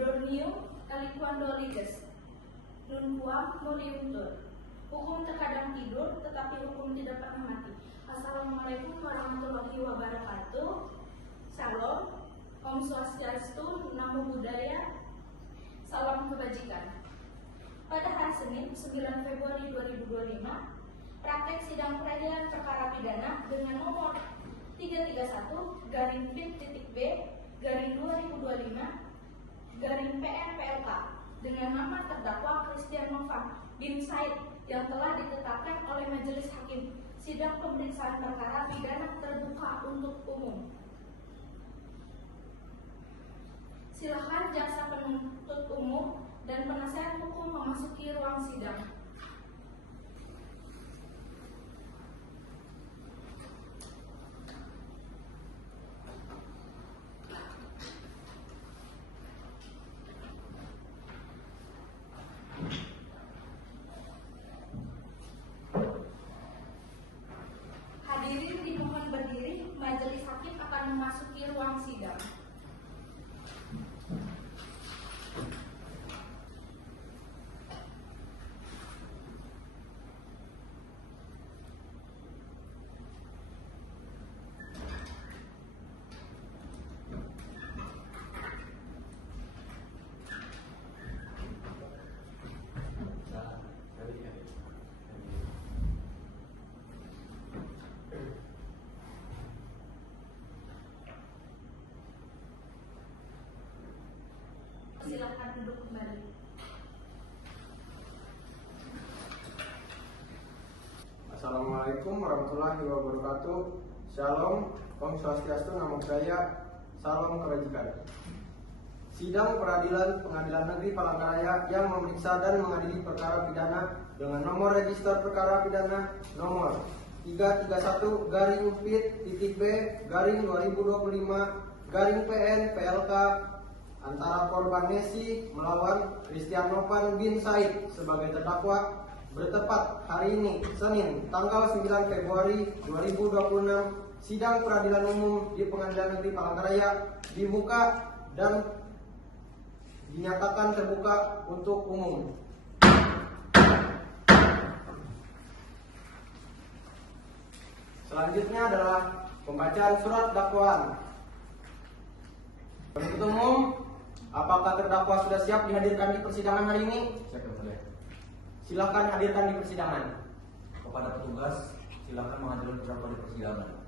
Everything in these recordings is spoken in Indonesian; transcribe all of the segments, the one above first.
Dornium aliquandoliges, nunquam moliuntur. Hukum terkadang tidur, tetapi hukum tidak pernah mati. Assalamualaikum warahmatullahi wabarakatuh. Shalom, Om Swastiastu, Namo Buddhaya, salam kebajikan. Pada hari Senin 9 Februari 2025, praktek sidang peradilan perkara pidana dengan nomor 331-Bit-B-2025-PN-PLK dengan nama terdakwa Christian Nova bin Said yang telah ditetapkan oleh Majelis Hakim. Sidang pemeriksaan perkara pidana terbuka untuk umum. Silakan jaksa penuntut umum dan penasihat hukum memasuki ruang sidang. Hadirin dimohon berdiri, Majelis Hakim akan memasuki ruang sidang. Silakan duduk kembali. Assalamualaikum warahmatullahi wabarakatuh. Shalom, Om Swastiastu, Namo Buddhaya, salam kebajikan. Sidang peradilan Pengadilan Negeri Palangkaraya yang memeriksa dan mengadili perkara pidana dengan nomor register perkara pidana nomor 331-B-B-2025-PN-PLK antara korban Nesi melawan Christian Novan bin Said sebagai terdakwa bertepat hari ini, Senin, tanggal 9 Februari 2026. Sidang peradilan umum di Pengadilan Negeri Palangkaraya dibuka dan dinyatakan terbuka untuk umum. Selanjutnya adalah pembacaan surat dakwaan. Penuntut umum, apakah terdakwa sudah siap dihadirkan di persidangan hari ini? Silakan hadirkan di persidangan. Kepada petugas, silakan menghadirkan terdakwa di persidangan.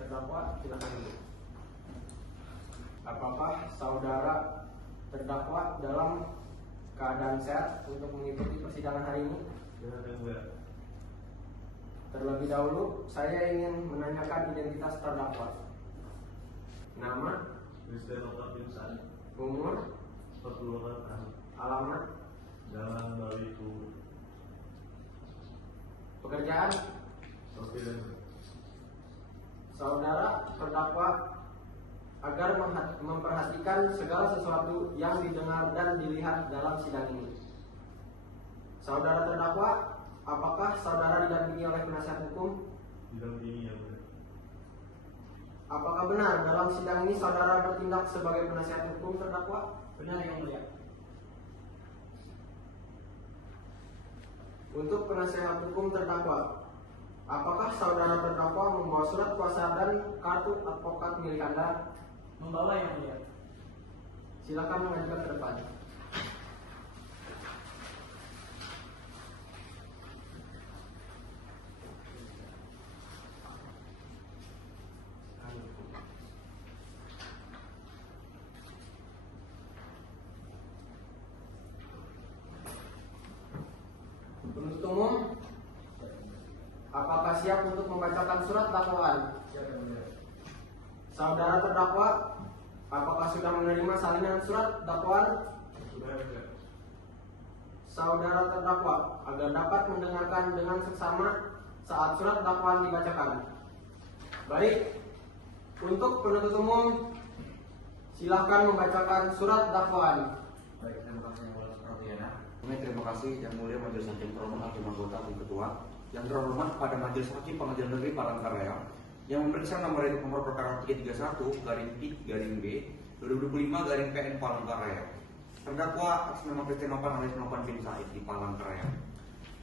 Terdakwa, silakan duduk. Apakah saudara terdakwa dalam keadaan sehat untuk mengikuti persidangan hari ini? Terlebih dahulu, saya ingin menanyakan identitas terdakwa. Nama, Christian Nova bin Said, umur, 48 tahun, alamat, Jalan Baliku, pekerjaan. Sopir. Saudara terdakwa agar memperhatikan segala sesuatu yang didengar dan dilihat dalam sidang ini. Saudara terdakwa, apakah saudara didampingi oleh penasihat hukum? Didampingi yang benar. Apakah benar dalam sidang ini saudara bertindak sebagai penasihat hukum terdakwa? Benar, Yang Mulia. Untuk penasihat hukum terdakwa, apakah saudara terdakwa membawa surat kuasa dan kartu advokat milik Anda? Membawa, Yang Mulia. Silakan mengajukan ke depan. Penuntut umum, apakah siap untuk membacakan surat dakwaan? Siap, Yang Mulia. Saudara terdakwa, apakah sudah menerima salinan surat dakwaan? Sudah ada. Saudara terdakwa, agar dapat mendengarkan dengan seksama saat surat dakwaan dibacakan. Baik, untuk penuntut umum, Silahkan membacakan surat dakwaan. Baik, terima kasih yang mulia Rodiana. Terima kasih yang mulia Majelis Hakim terhormat Hakim Anggota dan Ketua, yang terhormat pada Majelis Hakim Pengadilan Negeri Palangkaraya yang memeriksa nomor perkara 331/P/B 2025/PN Palangkaraya. Terdakwa atas nama Christian Novan alias Novan bin Said di Palangkaraya.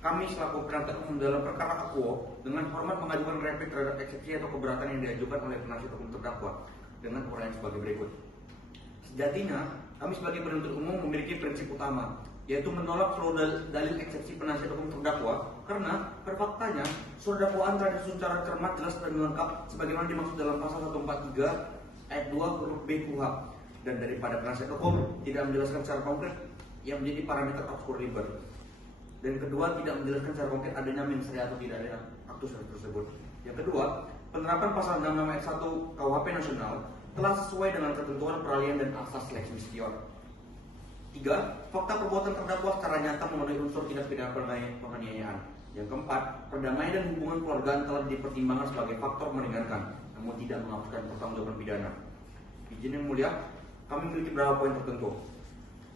Kami selaku penasihat umum dalam perkara akuo dengan hormat mengajukan replik terhadap eksepsi atau keberatan yang diajukan oleh penasihat hukum terdakwa dengan uraian sebagai berikut. Sejatinya, kami sebagai penuntut umum memiliki prinsip utama, yaitu menolak seluruh dalil eksepsi penasihat hukum terdakwa karena berfaktanya surat dakwaan telah disusun secara cermat, jelas dan lengkap sebagaimana dimaksud dalam pasal 143 ayat 2 huruf B KUHP, dan daripada penasihat hukum tidak menjelaskan secara konkret yang menjadi parameter obscur liber. Dan kedua, tidak menjelaskan secara konkret adanya mensrea atau tidak adanya aktus tersebut. Yang kedua, penerapan pasal 66 ayat 1 KUHP nasional telah sesuai dengan ketentuan peralihan dan asas lex miserior. 3. Fakta perbuatan terdakwa secara nyata memenuhi unsur tindak pidana penganiayaan. Yang keempat, perdamaian dan hubungan keluargaan telah dipertimbangkan sebagai faktor meringankan, namun tidak menghapuskan pertanggungjawaban pidana. Izin yang mulia, kami memiliki beberapa poin tertentu.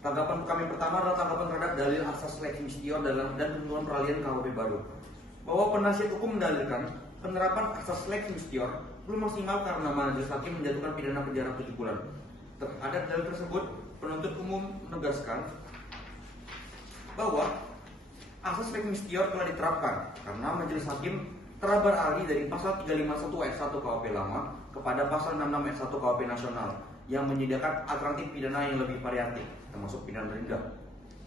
Tanggapan kami pertama adalah tanggapan terhadap dalil asas lex miserior dan ketentuan peralihan KUHP baru, bahwa penasihat hukum mendalilkan penerapan asas lex miserior belum maksimal karena majelis hakim menjatuhkan pidana penjara 7 bulan. Terhadap dalil tersebut, penuntut umum menegaskan bahwa asas lex miserior telah diterapkan karena majelis hakim telah beralih dari pasal 351 ayat 1 KUHP lama kepada pasal 66 ayat 1 KUHP nasional yang menyediakan alternatif pidana yang lebih variatif, termasuk pidana rendah.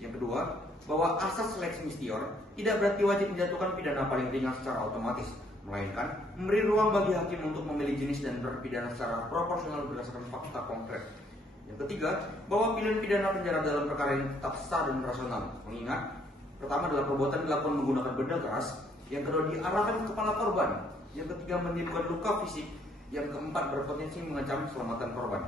Yang kedua, bahwa asas lex miserior tidak berarti wajib menjatuhkan pidana paling ringan secara otomatis, melainkan memberi ruang bagi hakim untuk memilih jenis dan berat pidana secara proporsional berdasarkan fakta konkret. Yang ketiga, bahwa pilihan pidana penjara dalam perkara ini tetap sah dan rasional, mengingat pertama adalah perbuatan dilakukan menggunakan benda keras, yang kedua diarahkan ke kepala korban, yang ketiga menimbulkan luka fisik, yang keempat berpotensi mengancam keselamatan korban.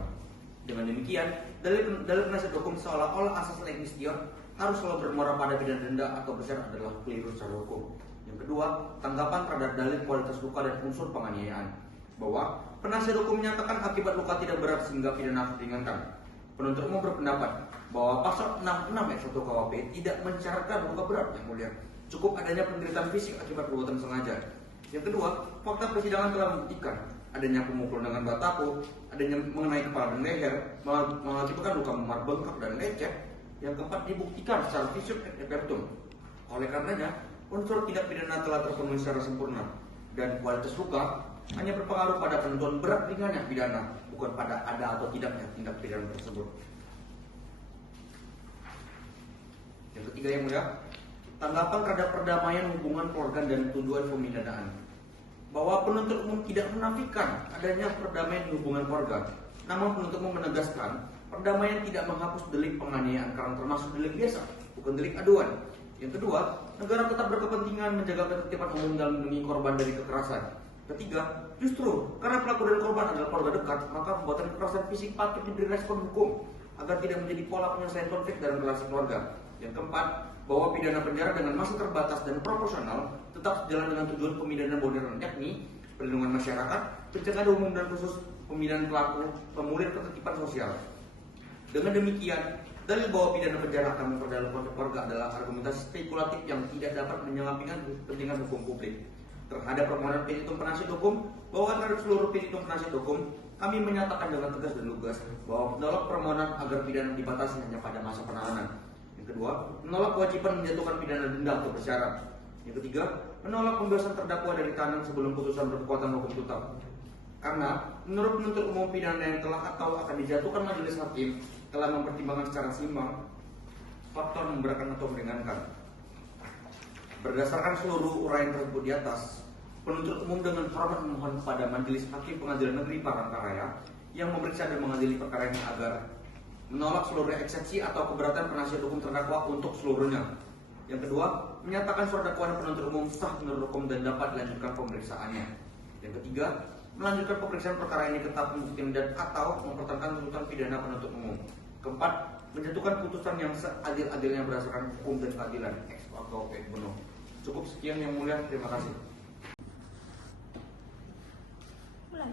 Dengan demikian, dalil penasihat hukum seolah-olah asas lex miserior harus selalu bermuara pada pidana denda atau besar adalah keliru secara hukum. Yang kedua, tanggapan terhadap dalil kualitas luka dan unsur penganiayaan, bahwa penasihat hukum menyatakan akibat luka tidak berat sehingga pidana harus diringankan. Penuntut umum berpendapat bahwa pasal 66 ayat 1 KUHP tidak mensyaratkan luka berat yang mulia, cukup adanya penderitaan fisik akibat perbuatan sengaja. Yang kedua, fakta persidangan telah membuktikan adanya pemukulan dengan bataku, adanya mengenai kepala dan leher, mengakibatkan luka memar bengkak dan lecet. Yang keempat, dibuktikan secara visum et repertum. Oleh karenanya, unsur tindak pidana telah terpenuhi secara sempurna, dan kualitas luka hanya berpengaruh pada penentuan berat ringannya pidana, bukan pada ada atau tidaknya tindak pidana tersebut. Yang ketiga yang mulia, tanggapan terhadap perdamaian hubungan keluarga dan tuduhan pemidanaan, bahwa penuntut umum tidak menafikan adanya perdamaian di hubungan keluarga, namun penuntut umum menegaskan perdamaian tidak menghapus delik penganiayaan karena termasuk delik biasa, bukan delik aduan. Yang kedua, negara tetap berkepentingan menjaga ketertiban umum dalam melindungi korban dari kekerasan. Ketiga, justru karena pelaku dan korban adalah keluarga dekat, maka perbuatan kekerasan fisik patut diberi respon hukum agar tidak menjadi pola penyelesaian konflik dalam relasi keluarga. Yang keempat, bahwa pidana penjara dengan masa terbatas dan proporsional tetap sejalan dengan tujuan pemidanaan modern, yakni perlindungan masyarakat, pencegahan umum dan khusus pemidanaan pelaku, pemulihan ketertiban sosial. Dengan demikian, dalil bahwa pidana penjara akan memperdalam konflik keluarga adalah argumentasi spekulatif yang tidak dapat menyampingkan kepentingan hukum publik. Terhadap permohonan petitum penasihat hukum, bahwa terhadap seluruh petitum penasihat hukum, kami menyatakan dengan tegas dan lugas bahwa menolak permohonan agar pidana dibatasi hanya pada masa penahanan. Yang kedua, menolak kewajiban menjatuhkan pidana denda atau bersyarat. Yang ketiga, menolak pembebasan terdakwa dari tahanan sebelum putusan berkekuatan hukum tetap. Karena menurut penuntut umum pidana yang telah atau akan dijatuhkan majelis hakim telah mempertimbangkan secara seimbang faktor memberatkan atau meringankan. Berdasarkan seluruh uraian tersebut di atas, penuntut umum dengan hormat memohon kepada Majelis Hakim Pengadilan Negeri Palangkaraya yang memeriksa dan mengadili perkara ini agar menolak seluruh eksepsi atau keberatan penasihat hukum terdakwa untuk seluruhnya. Yang kedua, menyatakan surat dakwaan penuntut umum sah menurut hukum dan dapat dilanjutkan pemeriksaannya. Yang ketiga, melanjutkan pemeriksaan perkara ini ke tahap pembuktian dan atau mempertahankan tuntutan pidana penuntut umum. Keempat, menjatuhkan putusan yang seadil-adilnya berdasarkan hukum dan keadilan. Ex atau penuh. Cukup sekian yang mulia, terima kasih. Mulai.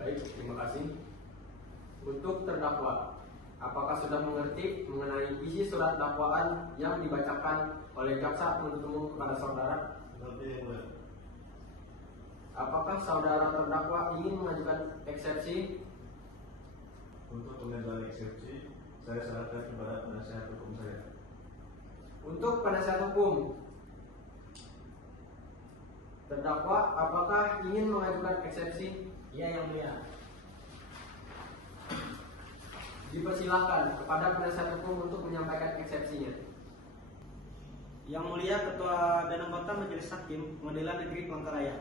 Baik, terima kasih. Untuk terdakwa, apakah sudah mengerti mengenai isi surat dakwaan yang dibacakan oleh jaksa penuntut umum kepada saudara? Mengerti yang mulia. Apakah saudara terdakwa ingin mengajukan eksepsi? Untuk pengajuan eksepsi, saya serahkan kepada penasihat hukum saya. Untuk penasihat hukum, terdakwa apakah ingin mengajukan eksepsi? Iya, Yang Mulia. Dipersilahkan kepada penasihat hukum untuk menyampaikan eksepsinya. Yang Mulia Ketua dan Anggota Majelis Hakim Pengadilan Negeri Palangkaraya.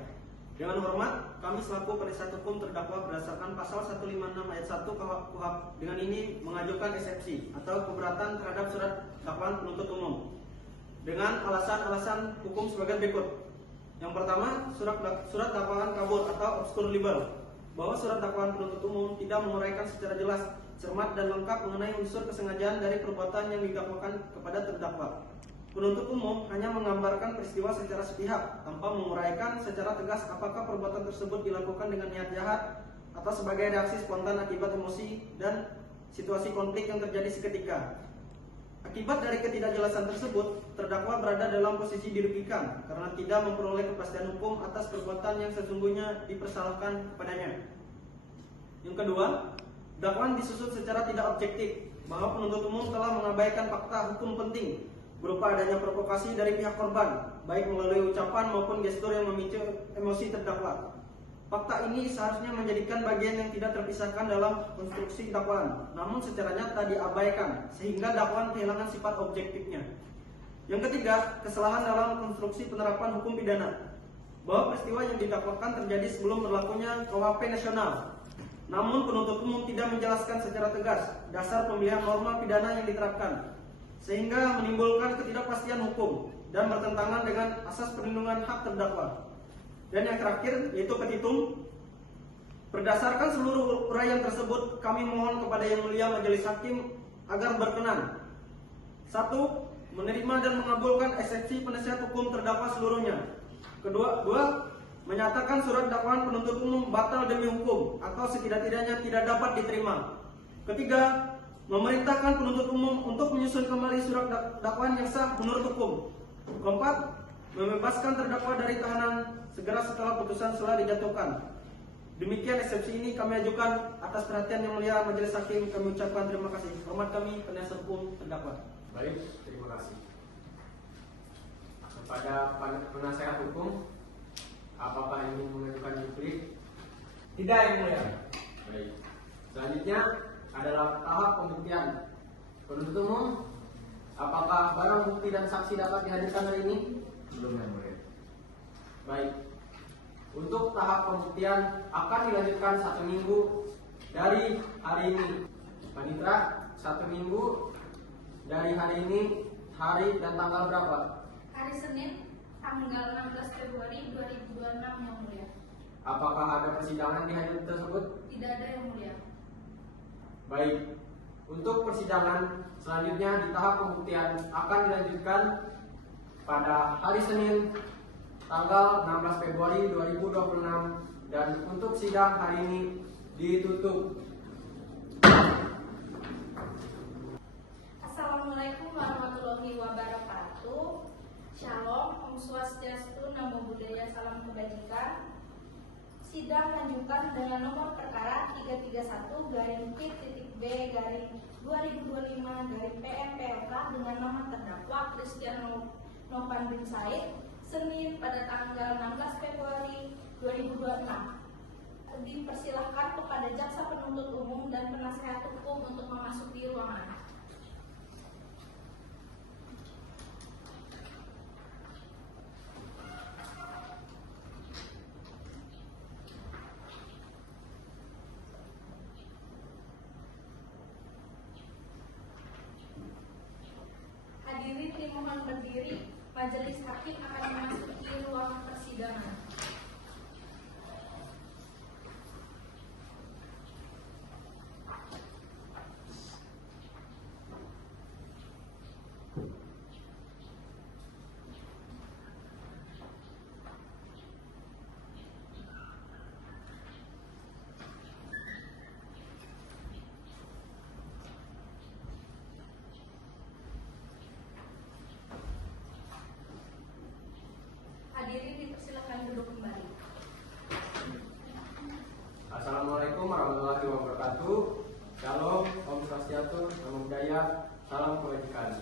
Dengan hormat, kami selaku penasihat hukum terdakwa berdasarkan pasal 156 ayat 1 KUHP dengan ini mengajukan eksepsi atau keberatan terhadap surat dakwaan penuntut umum dengan alasan-alasan hukum sebagai berikut. Yang pertama, surat dakwaan kabur atau obscur libel, bahwa surat dakwaan penuntut umum tidak menguraikan secara jelas, cermat dan lengkap mengenai unsur kesengajaan dari perbuatan yang didakwakan kepada terdakwa. Penuntut umum hanya menggambarkan peristiwa secara sepihak tanpa menguraikan secara tegas apakah perbuatan tersebut dilakukan dengan niat jahat atau sebagai reaksi spontan akibat emosi dan situasi konflik yang terjadi seketika. Akibat dari ketidakjelasan tersebut, terdakwa berada dalam posisi dirugikan karena tidak memperoleh kepastian hukum atas perbuatan yang sesungguhnya dipersalahkan kepadanya. Yang kedua, dakwaan disusun secara tidak objektif, bahwa penuntut umum telah mengabaikan fakta hukum penting berupa adanya provokasi dari pihak korban, baik melalui ucapan maupun gestur yang memicu emosi terdakwa. Fakta ini seharusnya menjadikan bagian yang tidak terpisahkan dalam konstruksi dakwaan, namun secara nyata diabaikan sehingga dakwaan kehilangan sifat objektifnya. Yang ketiga, kesalahan dalam konstruksi penerapan hukum pidana, bahwa peristiwa yang didakwakan terjadi sebelum berlakunya KUHP nasional. Namun penuntut umum tidak menjelaskan secara tegas dasar pemilihan norma pidana yang diterapkan, sehingga menimbulkan ketidakpastian hukum dan bertentangan dengan asas perlindungan hak terdakwa. Dan yang terakhir yaitu petitum. Berdasarkan seluruh uraian tersebut, kami mohon kepada Yang Mulia Majelis Hakim agar berkenan: 1. Menerima dan mengabulkan eksepsi penasihat hukum terdakwa seluruhnya. Kedua, menyatakan surat dakwaan penuntut umum batal demi hukum atau setidak-tidaknya tidak dapat diterima. Ketiga, memerintahkan penuntut umum untuk menyusun kembali surat dakwaan yang sah menurut hukum. Keempat, membebaskan terdakwa dari tahanan segera setelah putusan telah dijatuhkan. Demikian eksepsi ini kami ajukan atas perhatian Yang Mulia Majelis Hakim. Kami ucapkan terima kasih. Hormat kami penasihat hukum terdakwa. Baik, terima kasih. Kepada penasihat hukum, apakah ingin mengajukan jupli? Tidak, Yang Mulia. Baik. Selanjutnya adalah tahap pembuktian. Penuntut umum, apakah barang bukti dan saksi dapat dihadirkan hari ini? Belum, Yang Mulia. Baik. Untuk tahap pembuktian akan dilanjutkan 1 minggu dari hari ini. Panitra, 1 minggu dari hari ini, hari dan tanggal berapa? Hari Senin, tanggal 16 Februari 2026 Yang Mulia. Apakah ada persidangan di hari tersebut? Tidak ada Yang Mulia. Baik. Untuk persidangan selanjutnya di tahap pembuktian akan dilanjutkan pada hari Senin tanggal 16 Februari 2026 dan untuk sidang hari ini ditutup. Assalamualaikum warahmatullahi wabarakatuh. Shalom, Om Swastiastu, Namo Buddhaya, salam kebajikan. Sidang lanjutan dengan nomor perkara 331-B-B-2025-PMPLK dengan nama terdakwa Christian Novan bin Said, Senin pada tanggal 16 Februari 2026. Dipersilahkan kepada jaksa penuntut umum dan penasehat hukum untuk memasuki ruangan. Hadirin dimohon berdiri. Majelis Hakim akan memasuki ruang persidangan. Assalamualaikum warahmatullahi wabarakatuh. Shalom, Om Swastiastu, Namo Buddhaya, salam kebajikan.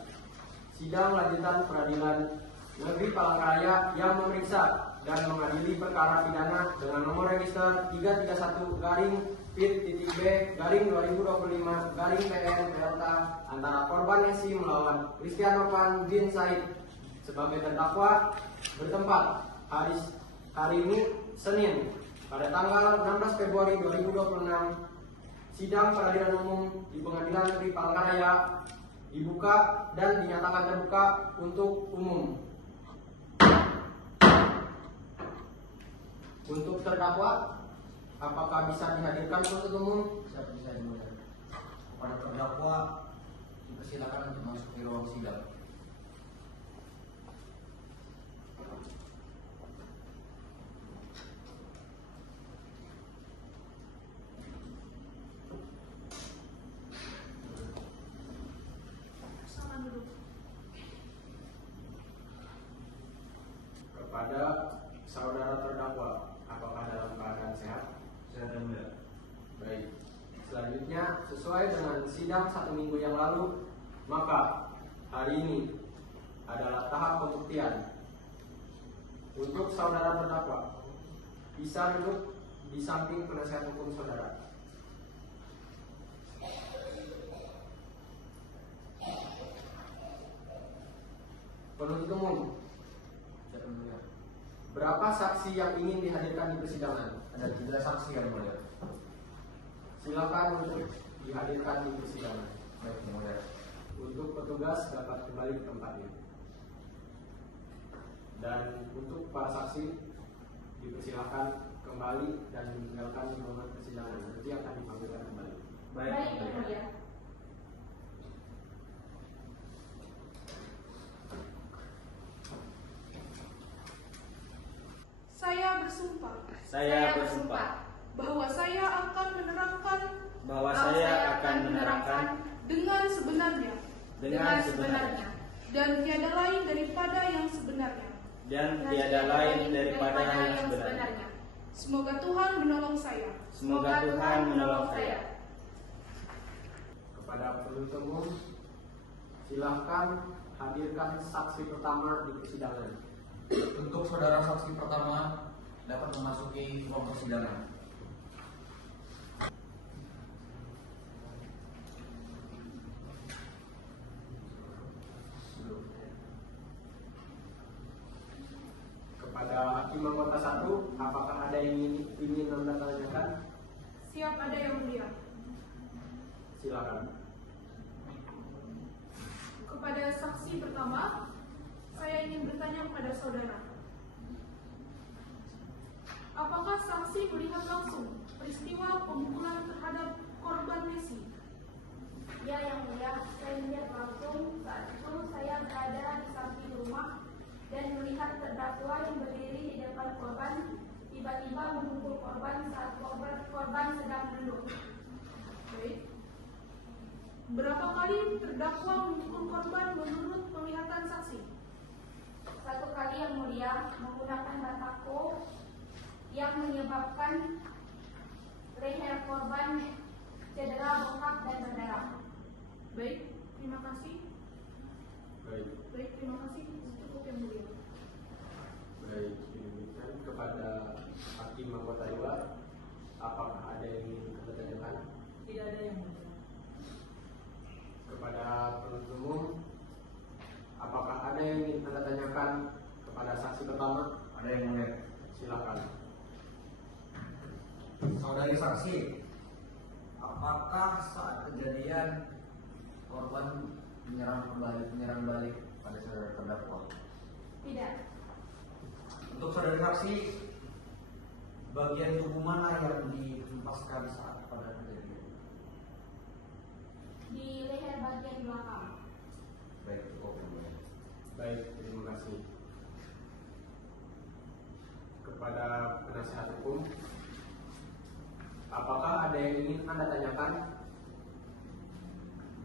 Sidang lanjutan Peradilan Negeri Palangkaraya yang memeriksa dan mengadili perkara pidana dengan nomor register 331-B-B-2025-PN Delta antara korban Nesi melawan Christian Novan bin Said sebagai terdakwa bertempat hari ini Senin pada tanggal 16 Februari 2026. Sidang peradilan umum di Pengadilan Negeri Palangkaraya dibuka dan dinyatakan terbuka untuk umum. Untuk terdakwa, apakah bisa dihadirkan penuntut umum? Siapa bisa dimulai? Pada terdakwa dipersilakan untuk masuk ke ruang sidang. Kepada saudara terdakwa, apakah dalam keadaan sehat? Sehat yang mulia. Baik. Selanjutnya, sesuai dengan sidang 1 minggu yang lalu, maka hari ini adalah tahap pembuktian. Untuk saudara terdakwa, bisa duduk di samping penasihat hukum saudara. Penuntut umum, berapa saksi yang ingin dihadirkan di persidangan? Ada 3 saksi yang mulia. Silakan untuk dihadirkan di persidangan. Baik, yang mulia. Untuk petugas dapat kembali ke tempatnya. Dan untuk para saksi dipersilakan kembali dan meninggalkan ruangan persidangan. Nanti akan dipanggilkan kembali. Baik, Yang Mulia. Saya bersumpah bahwa saya akan menerangkan dengan sebenarnya dan tiada lain daripada yang sebenarnya. Semoga Tuhan menolong saya. Kepada penuntut umum, silahkan hadirkan saksi pertama di persidangan. Untuk saudara saksi pertama dapat memasuki ruang persidangan. Kepada Hakim Anggota 1, apakah ada yang ingin Anda tanyakan? Siap, ada yang mulia. Silakan. Kepada saksi pertama, saya ingin bertanya kepada saudara. Apakah saksi melihat langsung peristiwa pemukulan terhadap korban Nesi? Ya, Yang Mulia, saya melihat langsung. Saat itu saya berada di samping rumah dan melihat terdakwa yang berdiri di depan korban tiba-tiba memukul korban saat korban sedang duduk. Baik. Berapa kali terdakwa memukul korban menurut penglihatan saksi? 1 kali, Yang Mulia, menggunakan batako yang menyebabkan leher korban cedera, bengkak, dan berdarah. Baik, terima kasih. Baik, Terima kasih. Cukup, Yang Mulia. baik. Demikian kepada Hakim Anggota 2, apakah ada yang ingin Anda tanyakan? Tidak ada, Yang Mulia. Kepada penuntut umum, apakah ada yang ingin Anda tanyakan kepada saksi pertama? Ada yang mulia. Silakan. Saudari saksi, apakah saat kejadian korban menyerang balik pada saudara terdakwa? Tidak. Untuk saudari saksi, bagian tubuh mana yang dihempaskan saat pada kejadian? Di leher bagian belakang. Baik, cukup yang mulia. Baik, terima kasih. Kepada penasihat hukum, apakah ada yang ingin Anda tanyakan?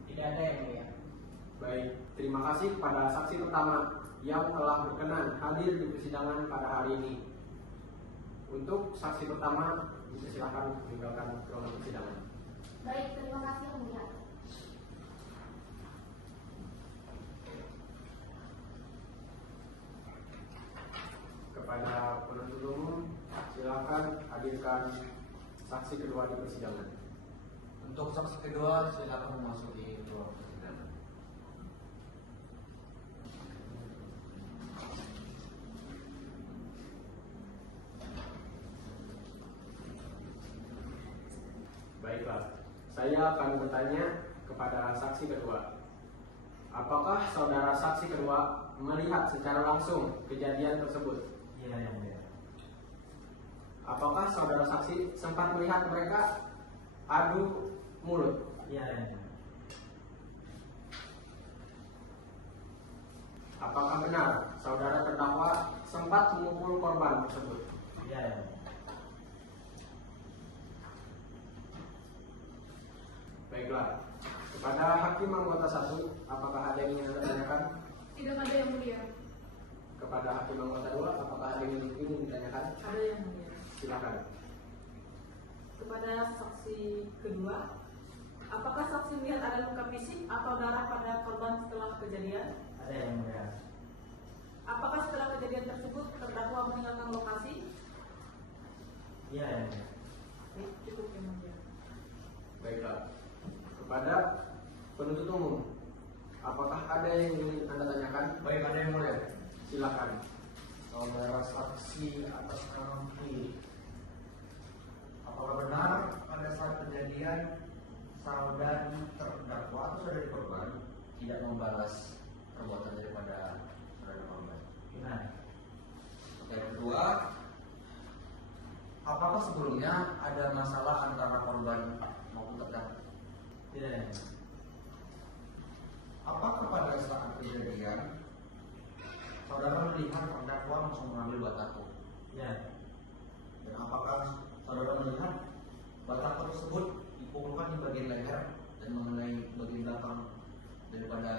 Tidak ada, Yang Mulia. Baik, terima kasih kepada saksi pertama yang telah berkenan hadir di persidangan pada hari ini. Untuk saksi pertama, Silakan meninggalkan ruangan persidangan. Baik, terima kasih Yang Mulia. Kepada penuntut umum, silakan hadirkan saksi kedua di persidangan. Untuk saksi kedua, silakan memasuki ruang persidangan. Baiklah, saya akan bertanya kepada saksi kedua. Apakah saudara saksi kedua melihat secara langsung kejadian tersebut? Iya, Yang Mulia. Apakah saudara saksi sempat melihat mereka adu mulut? Iya, Yang Mulia. Apakah benar saudara terdakwa sempat memukul korban tersebut? Iya, Yang Mulia. Baiklah, kepada hakim anggota 1, apakah ada yang ingin Anda tanyakan? Tidak ada Yang Mulia. Kepada hakim anggota 2, apakah ada yang ingin ditanyakan? Ada Yang Mulia. Silakan. Kepada saksi kedua, apakah saksi melihat ada luka fisik atau darah pada korban setelah kejadian? Ada, Yang Mulia. Apakah setelah kejadian tersebut terdakwa meninggalkan lokasi? Iya, Yang Mulia. Baik, cukup Yang Mulia. Baiklah. Kepada penuntut umum, apakah ada yang ingin Anda tanyakan? Baik, ada yang mulia. Silakan. Saudara saksi atas nama P, apakah benar pada saat kejadian saudari terdakwa atau saudari korban tidak membalas perbuatan daripada saudara korban? Benar. Yang kedua, apakah sebelumnya ada masalah antara korban maupun terdakwa? Tidak, Yang Mulia. Apakah pada saat kejadian saudara melihat terdakwa langsung mengambil batako? Iya. Dan apakah saudara melihat batako tersebut dipukulkan di bagian leher dan mengenai bagian belakang daripada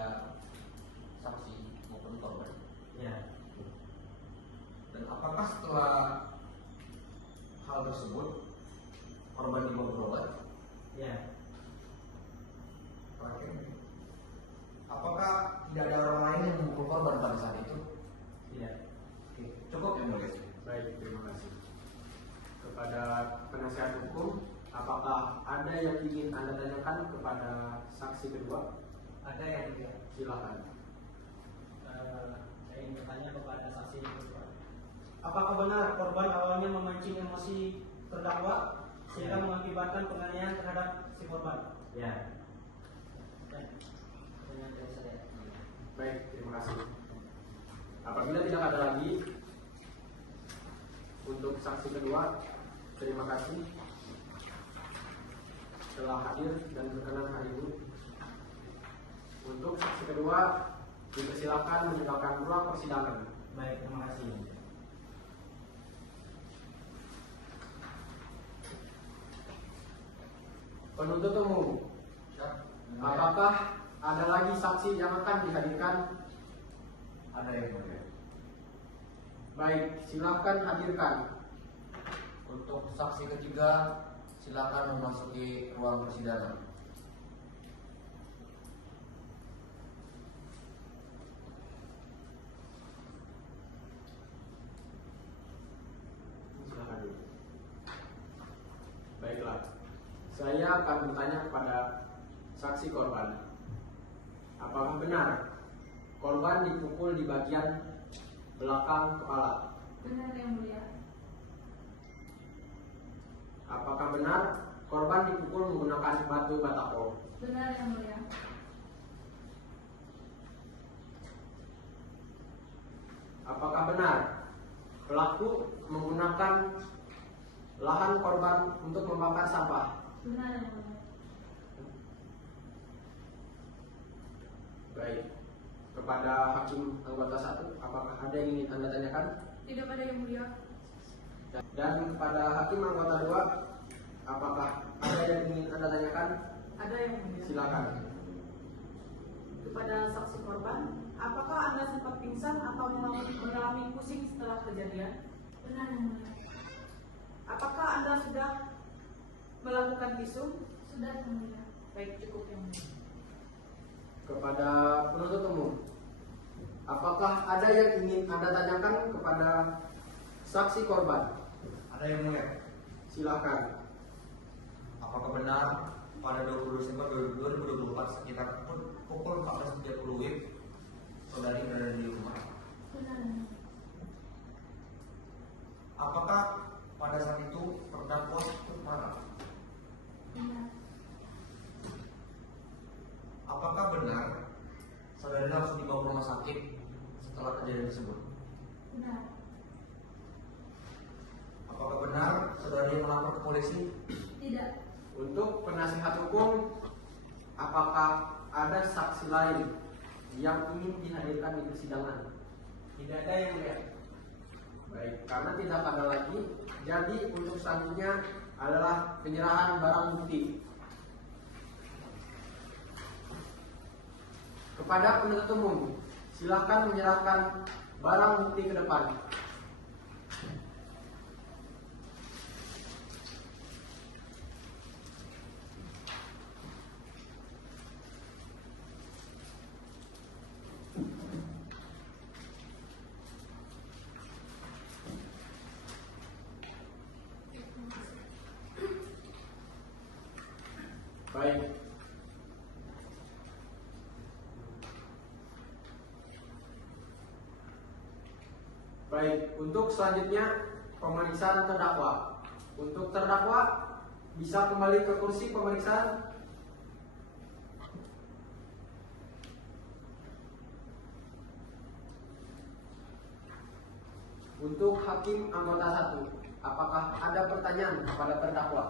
saksi maupun korban? Iya. Dan apakah setelah hal tersebut korban dibawa berobat? Iya. Terakhir, apakah tidak ada orang lain yang memukul korban pada saat itu? Tidak. Oke, cukup ya mulia. Baik, terima kasih. Kepada penasihat hukum, apakah ada yang ingin Anda tanyakan kepada saksi kedua? Ada Yang Mulia. Silakan. Saya ingin bertanya kepada saksi kedua. Apakah benar korban awalnya memancing emosi terdakwa sehingga mengakibatkan penganiayaan terhadap si korban? Iya. Dengan dari saya. Baik, terima kasih. Apabila tidak ada lagi untuk saksi kedua, terima kasih telah hadir dan berkenan hadir. Untuk saksi kedua, dipersilakan meninggalkan ruang persidangan. Baik, terima kasih. Penuntut umum, apakah ada lagi saksi yang akan dihadirkan? Ada yang mulia. Baik, silakan hadirkan. Untuk saksi ketiga, silakan memasuki ruang persidangan. Silakan dulu. Baiklah, saya akan bertanya kepada saksi korban. Apakah benar korban dipukul di bagian belakang kepala? Benar Yang Mulia. Apakah benar korban dipukul menggunakan batu batako? Benar Yang Mulia. Apakah benar pelaku menggunakan lahan korban untuk membakar sampah? Benar Yang Mulia. Baik. Kepada hakim anggota 1, apakah ada yang ingin Anda tanyakan? Tidak ada Yang Mulia. Dan kepada hakim anggota 2, apakah ada yang ingin Anda tanyakan? Ada Yang Mulia. Silakan. Kepada saksi korban, apakah Anda sempat pingsan atau mengalami pusing setelah kejadian? Benar Yang Mulia. Apakah Anda sudah melakukan visum? Sudah, Yang Mulia. Baik, cukup Yang Mulia. Kepada penuntut umum, apakah ada yang ingin Anda tanyakan kepada saksi korban? Ada yang mulia. Silakan. Apakah benar pada 20 Desember 2024 sekitar pukul 14.30 WIB saudari berada di rumah? Benar. Apakah pada saat itu terdakwa ikut marah? Benar. Apakah benar saudari langsung dibawa ke rumah sakit setelah kejadian tersebut? Benar. Apakah benar saudari melapor ke polisi? Tidak. Untuk penasihat hukum, apakah ada saksi lain yang ingin dihadirkan di persidangan? Tidak ada yang mulia. Baik, karena tidak ada lagi, jadi untuk selanjutnya adalah penyerahan barang bukti. Kepada penuntut umum, silakan menyerahkan barang bukti ke depan. Baik. Baik, untuk selanjutnya pemeriksaan terdakwa. Untuk terdakwa bisa kembali ke kursi pemeriksaan. Untuk hakim anggota 1, apakah ada pertanyaan kepada terdakwa?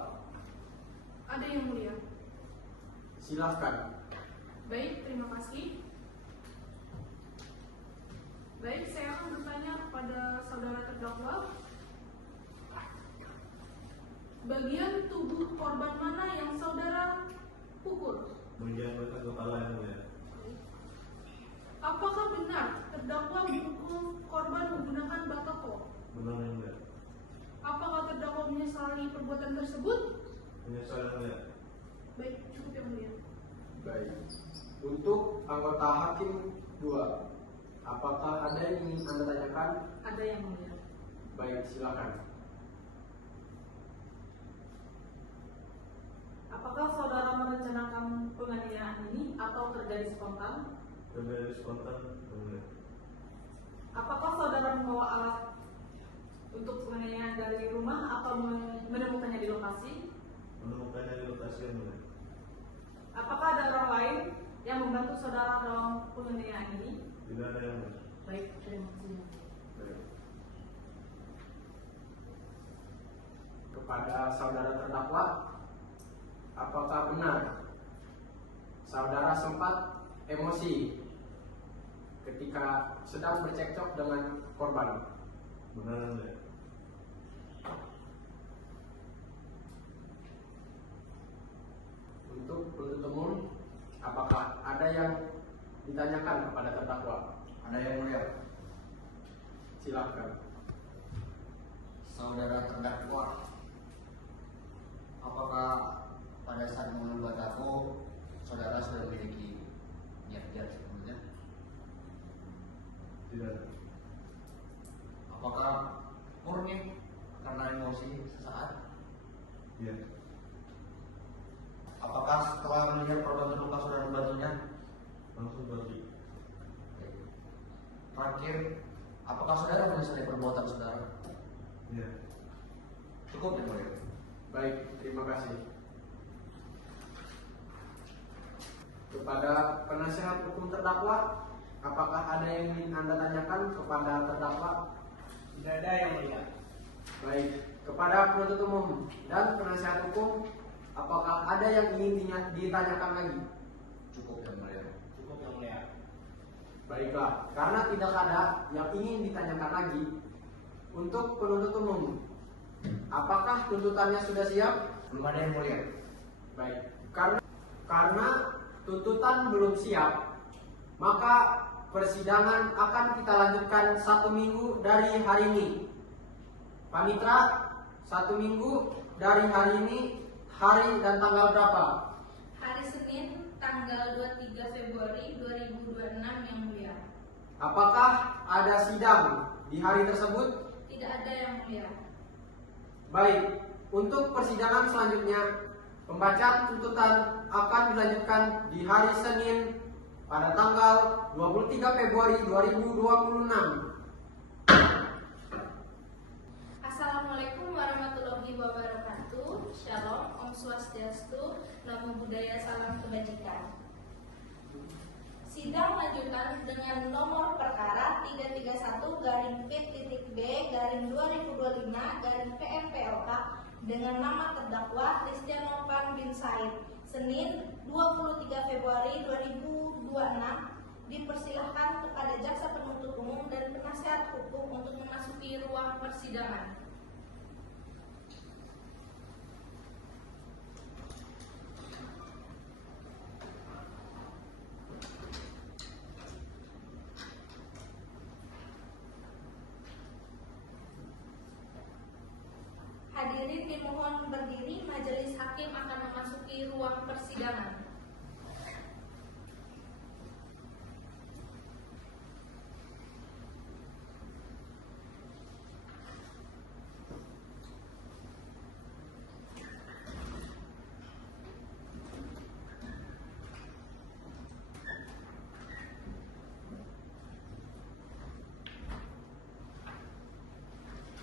Ada, Yang Mulia. Silahkan. Baik, terima kasih. Baik, saya akan bertanya kepada saudara terdakwa. Bagian tubuh korban mana yang saudara pukul? Bagian bagian kepala Yang Mulia. Apakah benar terdakwa memukul korban menggunakan batako? Benar Yang Mulia. Apakah terdakwa menyesali perbuatan tersebut? Menyesal Yang Mulia. Baik, cukup Yang Mulia. Baik. Untuk anggota hakim 2, apakah ada yang ingin Anda tanyakan? Ada Yang Mulia. Baik, silakan. Apakah saudara merencanakan penganiayaan ini atau terjadi spontan? Terjadi spontan Yang Mulia. Apakah saudara membawa alat untuk penganiayaan dari rumah atau menemukannya di lokasi? Menemukannya di lokasi Yang Mulia. Apakah ada orang lain yang membantu saudara dalam penganiayaan ini? Tidak ada Yang Mulia. Baik, terima kasih. Baik. Kepada saudara terdakwa, apakah benar saudara sempat emosi ketika sedang bercekcok dengan korban? Benar Yang Mulia. Untuk penuntut umum, apakah ada yang ditanyakan kepada terdakwa? Ada yang mulia. Silakan. Saudara terdakwa, apakah pada saat mengambil batako saudara sudah memiliki niat-niat sebelumnya? Tidak. Apakah murni karena emosi sesaat? Iya. Apakah setelah melihat korban terluka saudara membantunya? Langsung pergi. Terakhir, apakah saudara menyesali perbuatan saudara? Iya. Cukup Yang Mulia. Baik, terima kasih. Kepada penasihat hukum terdakwa, apakah ada yang ingin Anda tanyakan kepada terdakwa? Tidak ada yang mulia. Baik, kepada penuntut umum dan penasihat hukum, apakah ada yang ingin ditanyakan lagi? Cukup Yang Mulia. Cukup yang mulia. Baiklah, karena tidak ada yang ingin ditanyakan lagi, untuk penuntut umum, apakah tuntutannya sudah siap? Belum ada Yang Mulia. Baik, karena tuntutan belum siap, maka persidangan akan kita lanjutkan 1 minggu dari hari ini. Panitra, 1 minggu dari hari ini, hari dan tanggal berapa? Hari Senin, tanggal 23 Februari 2026 yang mulia. Apakah ada sidang di hari tersebut? Tidak ada yang mulia. Baik, untuk persidangan selanjutnya, pembacaan tuntutan akan dilanjutkan di hari Senin pada tanggal 23 Februari 2026. Assalamualaikum warahmatullahi wabarakatuh. Shalom, Om Swastiastu, Namo Buddhaya, salam kebajikan. Sidang lanjutan dengan nomor perkara 331-P.B/2025-PNPLK dengan nama terdakwa Christian Nopan bin Said, Senin 23 Februari 2026, dipersilahkan kepada jaksa penuntut umum dan penasihat hukum untuk memasuki ruang persidangan. Hadirin dimohon berdiri, majelis hakim akan memasuki ruang persidangan.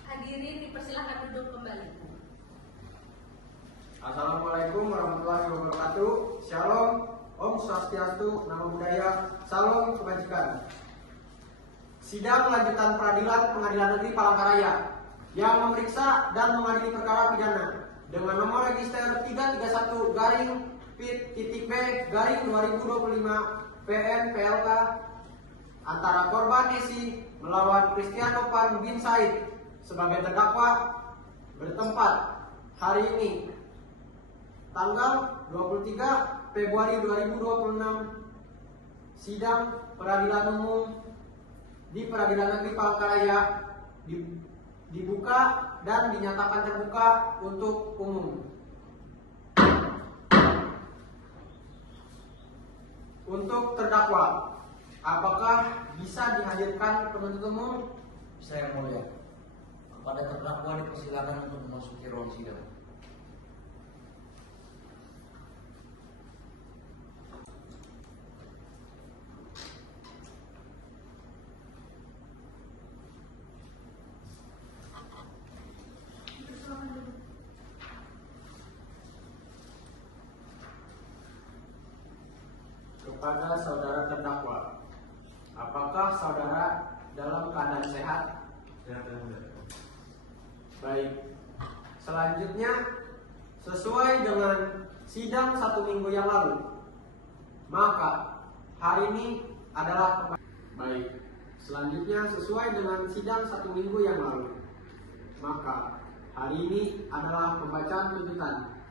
Hadirin dipersilakan duduk kembali. Assalamualaikum warahmatullahi wabarakatuh. Shalom, Om Swastiastu, Namo Buddhaya, salam kebajikan. Sidang lanjutan peradilan Pengadilan Negeri Palangkaraya yang memeriksa dan mengadili perkara pidana dengan nomor register 331-P.B/2025 PNPLK antara korban Nesi melawan Christian Nopan bin Said sebagai terdakwa bertempat hari ini tanggal 23 Februari 2026. Sidang peradilan umum di Pengadilan Negeri Palangkaraya dibuka dan dinyatakan terbuka untuk umum. Untuk terdakwa, apakah bisa dihadirkan penuntut umum? Bisa yang mulia. Kepada terdakwa dipersilakan untuk memasuki ruang sidang. Kepada saudara terdakwa, apakah saudara dalam keadaan sehat? Sehat yang mulia. Baik. Selanjutnya, sesuai dengan sidang 1 minggu yang lalu, maka hari ini adalah baik. Selanjutnya, sesuai dengan sidang 1 minggu yang lalu, maka hari ini adalah pembacaan tuntutan.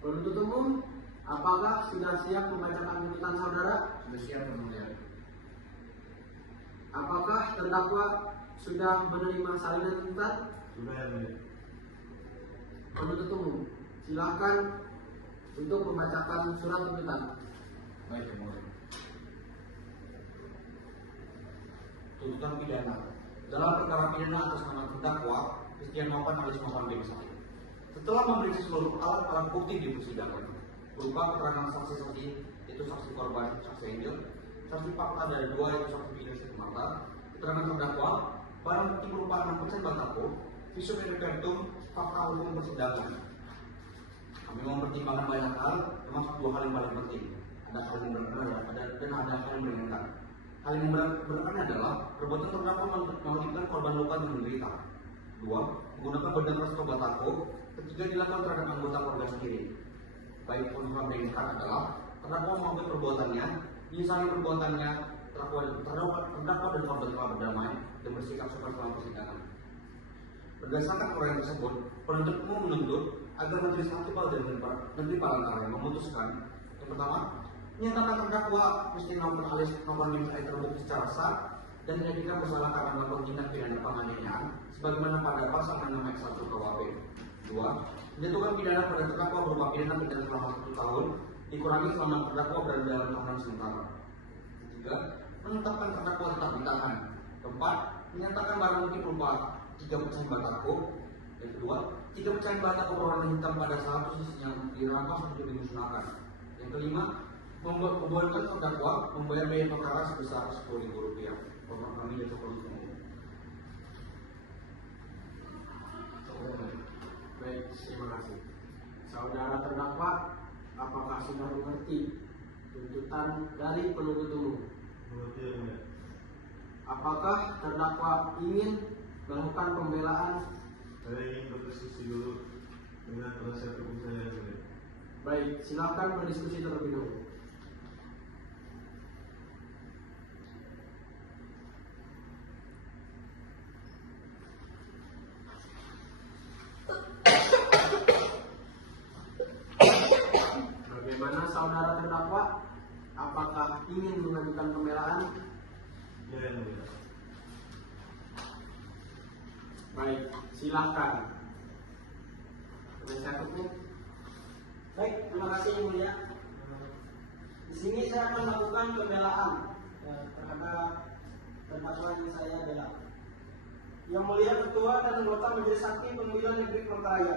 Penuntut umum, apakah sudah siap membacakan tuntutan saudara? Sudah siap yang mulia. Apakah terdakwa sudah menerima salinan tuntutan? Sudah yang mulia. Penuntut umum, silakan untuk membacakan surat tuntutan. Baik yang mulia. Tuntutan pidana dalam perkara pidana atas nama terdakwa Christian Nopan alias Nopan bin Said. Setelah memeriksa seluruh alat-alat bukti di persidangan berupa keterangan saksi-saksi, yaitu saksi korban, saksi Angel, saksi fakta dari 2 yaitu saksi video saksi mata, keterangan terdakwa, barang bukti berupa 6% batako, visum et repertum, fakta hukum persidangan. Kami mempertimbangkan banyak hal, termasuk 2 hal yang paling penting. Ada hal yang memberatkan dan ada hal yang meringankan. Hal yang memberatkan adalah perbuatan terdakwa mengakibatkan korban luka dan menderita. 2. Menggunakan benda keras atau batako. 3. Dilakukan terhadap anggota keluarga sendiri. Baik unsur meringankan adalah terdakwa mengakui perbuatannya, menyesali perbuatannya, terdakwa dan korban telah berdamai dan bersikap sopan selama persidangan. Berdasarkan uraian tersebut, penuntut umum menuntut agar majelis hakim Pengadilan Negeri Palangkaraya memutuskan yang pertama, menyatakan terdakwa Christian Nopan alias Nopan bin Said terbukti secara sah dan dinyatakan bersalah karena melakukan tindak pidana penganiayaan sebagaimana pada pasal 6 ayat 1 KUHP. 2. Menjatuhkan pidana pada terdakwa berupa pidana penjara selama 1 tahun dikurangi selama terdakwa berada dalam tahanan sementara. 3. Menetapkan terdakwa tetap ditahan. 4. Menyatakan barang bukti berupa 3 pecahan batako. Yang kedua, 3 pecahan batako berwarna hitam pada saat posisi yang dirampas untuk dimusnahkan. Yang kelima, membolehkan terdakwa membayar biaya perkara sebesar Rp10.000. Program kami jatuh penuntut umum. Baik, terima kasih. Saudara terdakwa, apakah sudah mengerti tuntutan dari penuntut umum? Mengerti yang mulia. Apakah terdakwa ingin melakukan pembelaan? Saya ingin berdiskusi dulu dengan penasihat hukum saya yang mulia. Baik, silakan berdiskusi terlebih dahulu. Bagaimana saudara terdakwa? Apakah ingin mengajukan pembelaan? Ya yang mulia. Baik, silakan. Penasihat hukum. Baik, terima kasih Yang Mulia. Di sini saya akan melakukan pembelaan terhadap terdakwa yang saya bela. Yang Mulia Ketua dan anggota Majelis Hakim Pengadilan Negeri Palangkaraya.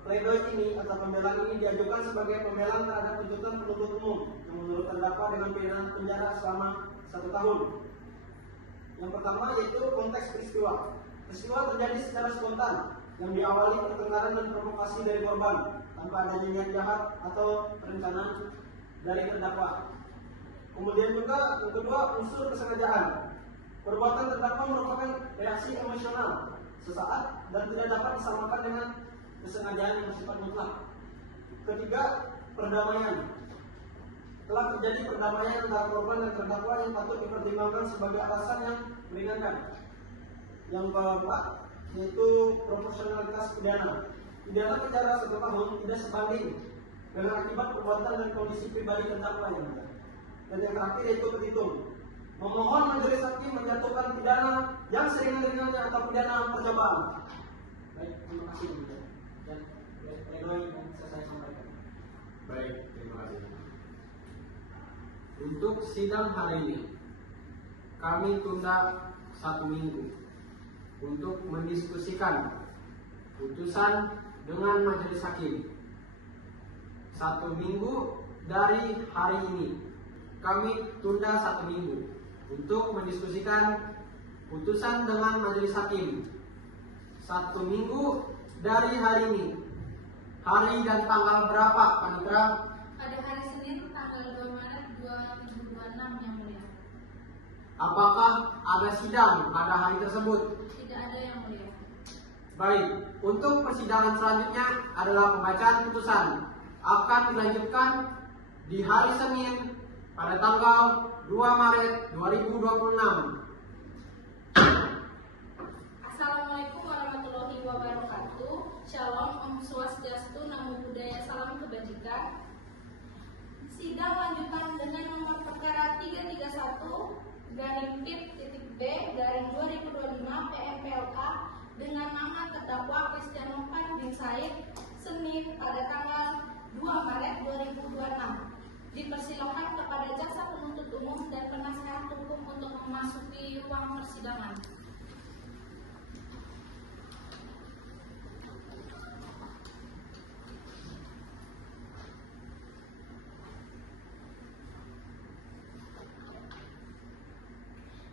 Pledoi ini atau pembelaan ini diajukan sebagai pembelaan terhadap tuntutan penuntut umum yang menurut terdakwa dengan pidana penjara selama 1 tahun. Yang pertama yaitu konteks peristiwa. Peristiwa terjadi secara spontan yang diawali pertengkaran dan provokasi dari korban tanpa adanya niat jahat atau perencanaan dari terdakwa. Kemudian juga yang kedua unsur kesengajaan. Perbuatan terdakwa merupakan reaksi emosional sesaat dan tidak dapat disamakan dengan kesengajaan yang bersifat mutlak. Ketiga, perdamaian. Telah terjadi perdamaian antara korban dan terdakwa yang patut dipertimbangkan sebagai alasan yang meringankan. Yang keempat, yaitu proporsionalitas pidana. Pidana penjara 1 tahun tidak sebanding dengan akibat perbuatan dan kondisi pribadi terdakwa yang ada. Dan yang terakhir yaitu petitum. Memohon majelis hakim menjatuhkan pidana yang seringan-ringannya atau pidana percobaan. Baik, terima kasih. Dan pledoi yang saya sampaikan. Baik, terima kasih. Untuk sidang hari ini, kami tunda 1 minggu untuk mendiskusikan putusan dengan majelis hakim. 1 minggu dari hari ini, kami tunda 1 minggu untuk mendiskusikan putusan dengan majelis hakim. 1 minggu dari hari ini. Hari dan tanggal berapa, Panitra? Pada hari Senin tanggal 2 Maret 2026 Yang Mulia. Apakah ada sidang pada hari tersebut? Tidak ada Yang Mulia. Baik, untuk persidangan selanjutnya adalah pembacaan putusan. Akan dilanjutkan di hari Senin pada tanggal 2 Maret 2026. Assalamualaikum warahmatullahi wabarakatuh. Shalom, Om Swastiastu, Namo Buddhaya, salam kebajikan. Sidang lanjutan dengan nomor perkara 331-PIT-B-2025 PMPLK dengan nama terdakwa Christian Novanto bin Said, Senin pada tanggal 2 Maret 2026. Dipersilakan kepada jaksa penuntut umum dan penasehat hukum untuk memasuki ruang persidangan.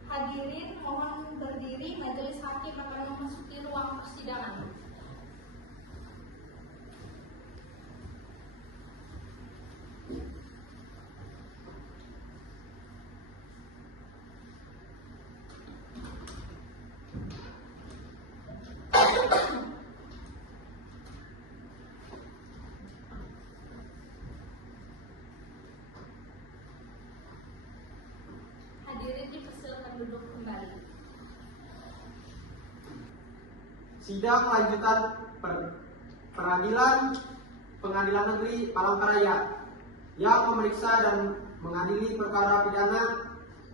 Hadirin mohon berdiri, majelis hakim akan memasuki ruang persidangan. Hadirin dipersilakan duduk kembali. Sidang lanjutan Peradilan Pengadilan Negeri Palangkaraya yang memeriksa dan mengadili perkara pidana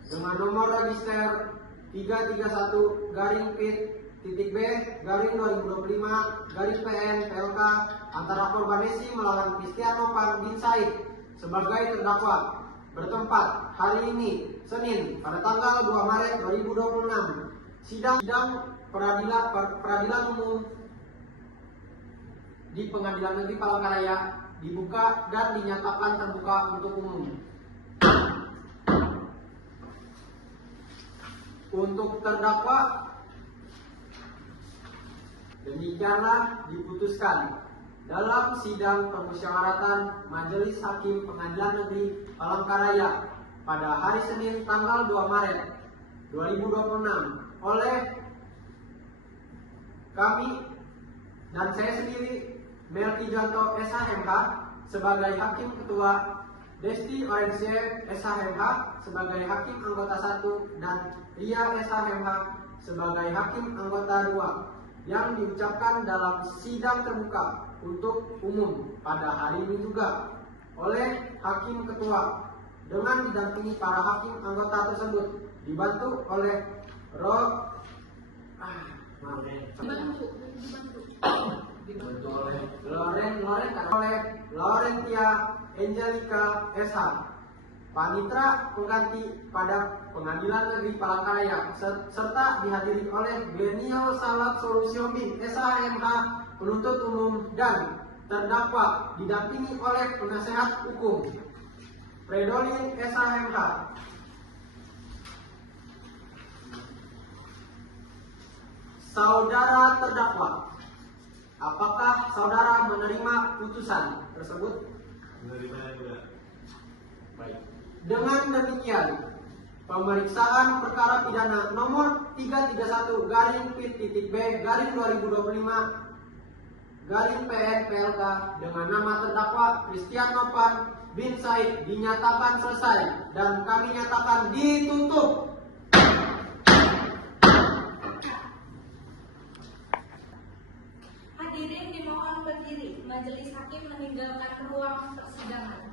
dengan nomor register 331-PIT-B-2025-PN PLK antara korban Nesi melawan Christian Novan bin Said sebagai terdakwa bertempat hari ini Senin pada tanggal 2 Maret 2026. Sidang peradilan umum di Pengadilan Negeri Palangkaraya dibuka dan dinyatakan terbuka untuk umum. Untuk terdakwa, demikianlah diputuskan dalam sidang permusyawaratan Majelis Hakim Pengadilan Negeri Palangkaraya pada hari Senin tanggal 2 Maret 2026 oleh kami dan saya sendiri Melki Janto SHMH sebagai Hakim Ketua, Desti Orensie SHMH sebagai Hakim Anggota 1 dan Ria SHMH sebagai Hakim Anggota 2 yang diucapkan dalam sidang terbuka untuk umum pada hari ini juga oleh Hakim Ketua dengan didampingi para Hakim Anggota tersebut dibantu oleh Laurentia Angelica SH, Panitra pengganti pada Pengadilan Negeri Palangkaraya, serta dihadiri oleh Glenio Salat Solusiomin SHMH penuntut umum dan terdakwa didampingi oleh penasehat hukum Fredolin SHMH. Saudara terdakwa, apakah saudara menerima putusan tersebut? Menerima yang mulia. Baik. Dengan demikian, pemeriksaan perkara pidana nomor 331-B-2025-PN PLK dengan nama terdakwa Christian Novan bin Said dinyatakan selesai dan kami nyatakan ditutup. Hadirin dimohon berdiri. Majelis Hakim meninggalkan ruang persidangan.